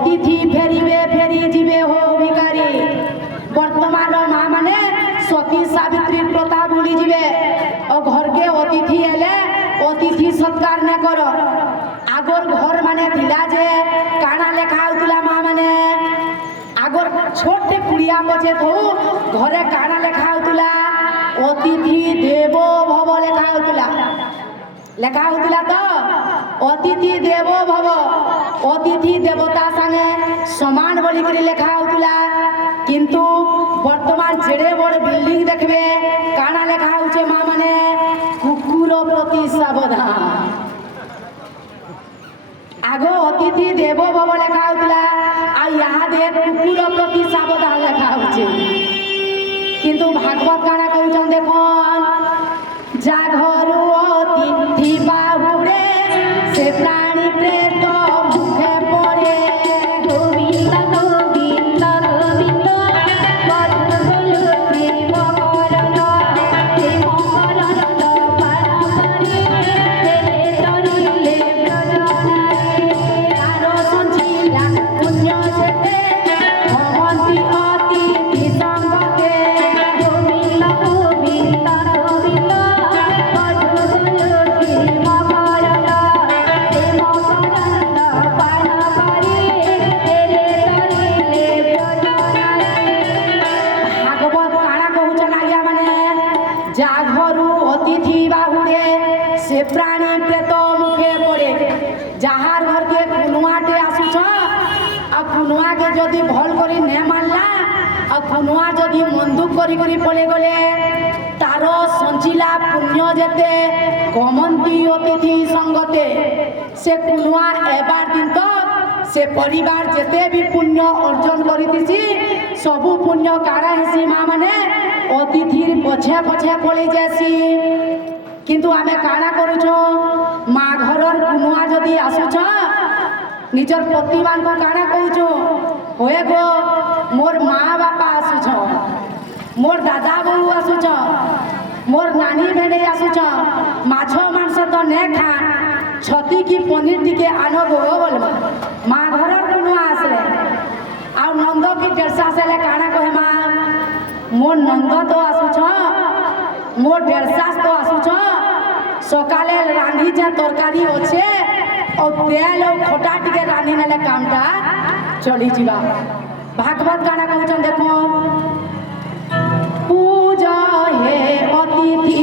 অতিথি ফেরিবে ফেরি যাবে হো ভিখারি। বর্তমান মা মানে সতী সাবিত্রীর প্রথা ভুলি যাবে ও ঘরকে অতিথি এলে অতিথি সৎকার না কর। আগর ঘর মানে থিলা যে কাଣା লেখা হউଥିଲା মা মানে আগর ছোট্টে কুড়িয়া পছে তো ঘরে কাଣା লেখা হউଥିଲା অতিথি দেব ভব লেখা হউଥିଲା। লেখা হউଥିଲା তো অতিথি দেব ভব, অতিথি দেবতা সাথে সমান বলি করে লেখা হউଥିଲା। কিন্তু বর্তমান যেড়ে বড় বিল্ডিং দেখবে কানা লেখা হচ্ছে মা মানে কুকুর প্রতি সাবধান। আগ অতিথি দেব ভব লেখা হউଥିଲା আর ইহাদে কুকুর প্রতি সাবধান লেখা হচ্ছে। কিন্তু ভাগবত কানা কହୁছন দেখুন, যা ঘরু অতিথি বাহুরে সে প্রাণী প্রেত মুখে পড়ে। গোবিন্দ গোবিন্দ গোবিন্দ যা ঘরু অতিথি বাহুরে সে প্রাণী প্রেত মুখে পড়ে। যাহার ঘরকে কুনুয়াটে আসুছ আর কুনুয়াকে যদি ভাল করে নে মানলা আর কুনুয়া যদি মন্দুক করি করি পড়ে গলে তার সঞ্চিলা পুণ্য যেতে গমন্তি অতিথি সঙ্গতে সে কুনুয়া এবার দিন তো সে পরিবার যেতে বি পুণ্য অর্জন করিতেছি সবু পুণ্য কারা হেসি মা মানে অতিথির পছে পছে পড়ে যাসি। কিন্তু আমি কাଣା করুছ মা ঘরর কুনুয়া যদি আসুছ নিজের পতিমান কাଣା কହୁছ হয়ে গো মোর মা বাপা আসুছ, মোর দাদা বউ আসুছ, মোর নানি ভেণে আসুছ, মাছ মাংস তো নে খা ছতি কি পনির টিকে আনো গো বলবা। মা ঘরর কুনুয়া আসলে আর নন্দ কি দেড়শা আসলে কাଣା কহে মা মোর নন্দ তো আসুছ, মোর দেড়শাস তো আসুছ, সকালে রাঁধিছে তরকারি অছে ও তেল ও খটা টিকে রাঁধি নেলে কামটা চলি যা। ভাগবত গানা কହୁছন দেখুন, পূজা হে অতিথি